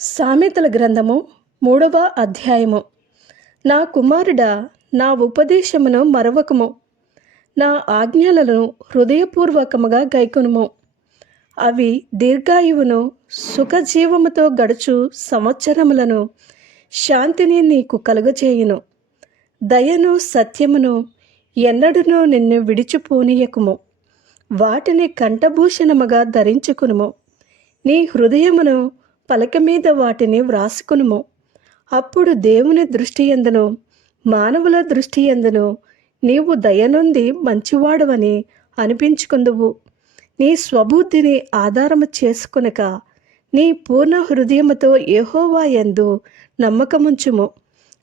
సామెతల గ్రంథము మూడవ అధ్యాయము. నా కుమారుడా నా ఉపదేశమును మరవకము. నా ఆజ్ఞలను హృదయపూర్వకముగా గైకొనుము. అవి దీర్ఘాయువును సుఖజీవముతో గడుచు సంవత్సరములను శాంతిని నీకు కలుగచేయును దయను సత్యమును ఎన్నడునూ నిన్ను విడిచిపోనీయకుము. వాటిని కంఠభూషణముగా ధరించుకునుము. నీ హృదయమును పలక మీద వాటిని వ్రాసుకునుము. అప్పుడు దేవుని దృష్టి ఎందును? మానవుల దృష్టి ఎందును? నీవు దయనుంది మంచివాడవని అనిపించుకుందువు. నీ స్వబుద్ధిని ఆధారము చేసుకునక నీ పూర్ణ హృదయముతో యెహోవా ఎందు నమ్మకముంచుము.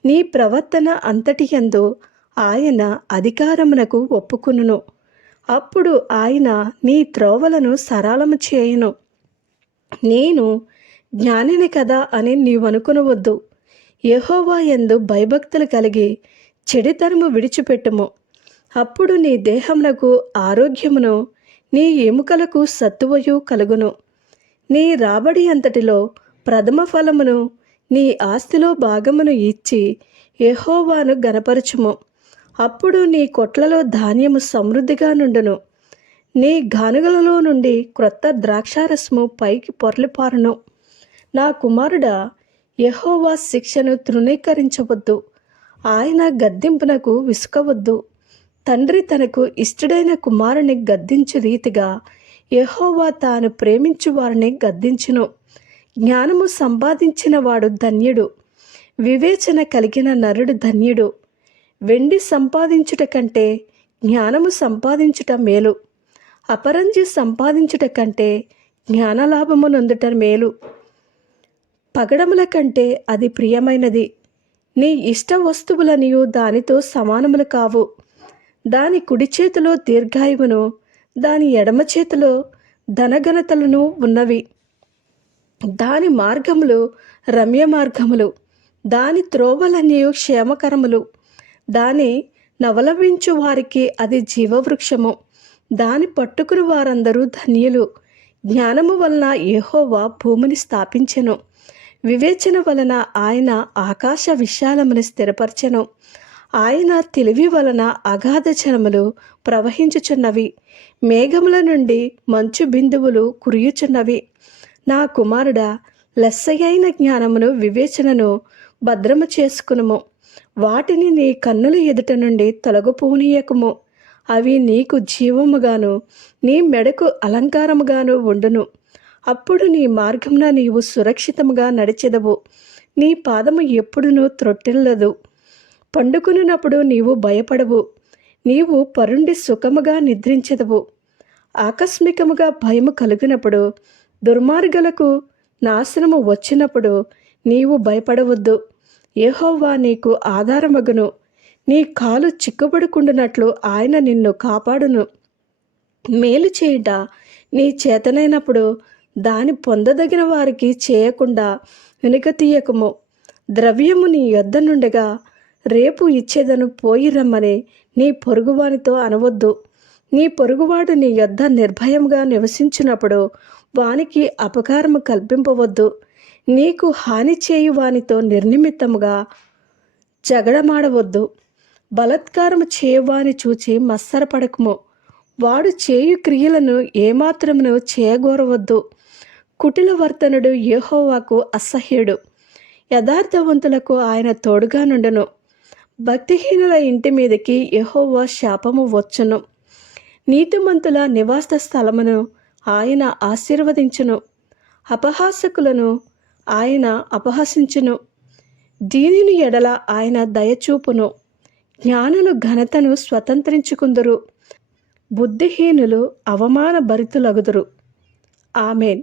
నీ ప్రవర్తన అంతటి యందు ఆయన అధికారమునకు ఒప్పుకునును. అప్పుడు ఆయన నీ త్రోవలను సరళము చేయును. నేను జ్ఞానిని కదా అని నీవనుకునవద్దు. యహోవా ఎందు భయభక్తులు కలిగి చెడితనము విడిచిపెట్టుము. అప్పుడు నీ దేహమునకు ఆరోగ్యమును నీ ఎముకలకు సత్తువయు కలుగును. నీ రాబడి అంతటిలో ప్రథమ ఫలమును నీ ఆస్తిలో భాగమును ఇచ్చి యహోవాను గనపరచుము అప్పుడు నీ కొట్లలో ధాన్యము సమృద్ధిగా నుండును. నీ గానుగలలో నుండి క్రొత్త ద్రాక్షారసము పైకి పొరలిపారును. నా కుమారుడా యహోవా శిక్షను తృణీకరించవద్దు. ఆయన గద్దింపునకు విసుకవద్దు. తండ్రి తనకు ఇష్టడైన కుమారుని గద్దించు రీతిగా యహోవా తాను ప్రేమించు వారిని గద్దించును. జ్ఞానము సంపాదించిన వాడు ధన్యుడు. వివేచన కలిగిన నరుడు ధన్యుడు. వెండి సంపాదించుట కంటే జ్ఞానము సంపాదించుట మేలు. అపరంజి సంపాదించుట కంటే జ్ఞానలాభము నొందుట మేలు. పగడముల కంటే అది ప్రియమైనది. నీ ఇష్ట వస్తువులనియు దానితో సమానములు కావు. దాని కుడి చేతిలో దీర్ఘాయువును దాని ఎడమ చేతిలో ధనఘనతలను ఉన్నవి. దాని మార్గములు రమ్య మార్గములు దాని త్రోవలన్నీ క్షేమకరములు. దాని నవలవించు వారికి అది జీవవృక్షము. దాని పట్టుకుని వారందరూ ధన్యులు. జ్ఞానము వలన ఏహోవా భూమిని స్థాపించెను. వివేచన వలన ఆయన ఆకాశ విశాలమును స్థిరపరచెను. ఆయన తెలివి వలన అగాధ జలములు ప్రవహించుచున్నవి. మేఘముల నుండి మంచు బిందువులు కురియుచున్నవి. నా కుమారుడా లెస్సయైన జ్ఞానమును వివేచనను భద్రము చేసుకునుము. వాటిని నీ కన్నుల ఎదుట నుండి తొలగిపోనీయకము. అవి నీకు జీవముగాను నీ మెడకు అలంకారముగాను ఉండును. అప్పుడు నీ మార్గమున నీవు సురక్షితముగా నడిచెదవు. నీ పాదము ఎప్పుడునూ త్రొట్టిల్లదు. పండుకున్నప్పుడు నీవు భయపడవు. నీవు పరుండి సుఖముగా నిద్రించెదవు. ఆకస్మికముగా భయము కలిగినప్పుడు దుర్మార్గులకు నాశనము వచ్చినప్పుడు నీవు భయపడవద్దు. ఏహోవా నీకు ఆధారమగును. నీ కాలు చిక్కుబడుకుండునట్లు ఆయన నిన్ను కాపాడును. మేలు చేయుట నీ చేతనైనప్పుడు దాని పొందదగిన వారికి చేయకుండా వెనుక తీయకము. ద్రవ్యము నీ యొద్ద నుండగా రేపు ఇచ్చేదను పోయి రమ్మని నీ పొరుగువానితో అనవద్దు. నీ పొరుగువాడు నీ యొద్ద నిర్భయంగా నివసించినప్పుడు వానికి అపకారము కల్పింపవద్దు. నీకు హాని చేయు వానితో నిర్నిమిత్తముగా జగడమాడవద్దు. బలత్కారము చేయువాని చూచి మత్సరపడకము. వాడు చేయు క్రియలను ఏమాత్రమును చేయగోరవద్దు. కుటిలవర్తనుడు యహోవాకు అసహ్యుడు. యథార్థవంతులకు ఆయన తోడుగా నుండును. భక్తిహీనుల ఇంటి మీదకి యహోవా శాపము వచ్చును. నీతిమంతుల నివాస స్థలమును ఆయన ఆశీర్వదించును. అపహాసకులను ఆయన అపహసించును. దీనిని ఎడల ఆయన దయచూపును. జ్ఞానులు ఘనతను స్వతంత్రించుకుందురు. బుద్ధిహీనులు అవమాన భరితులగుదురు ఆమెన్.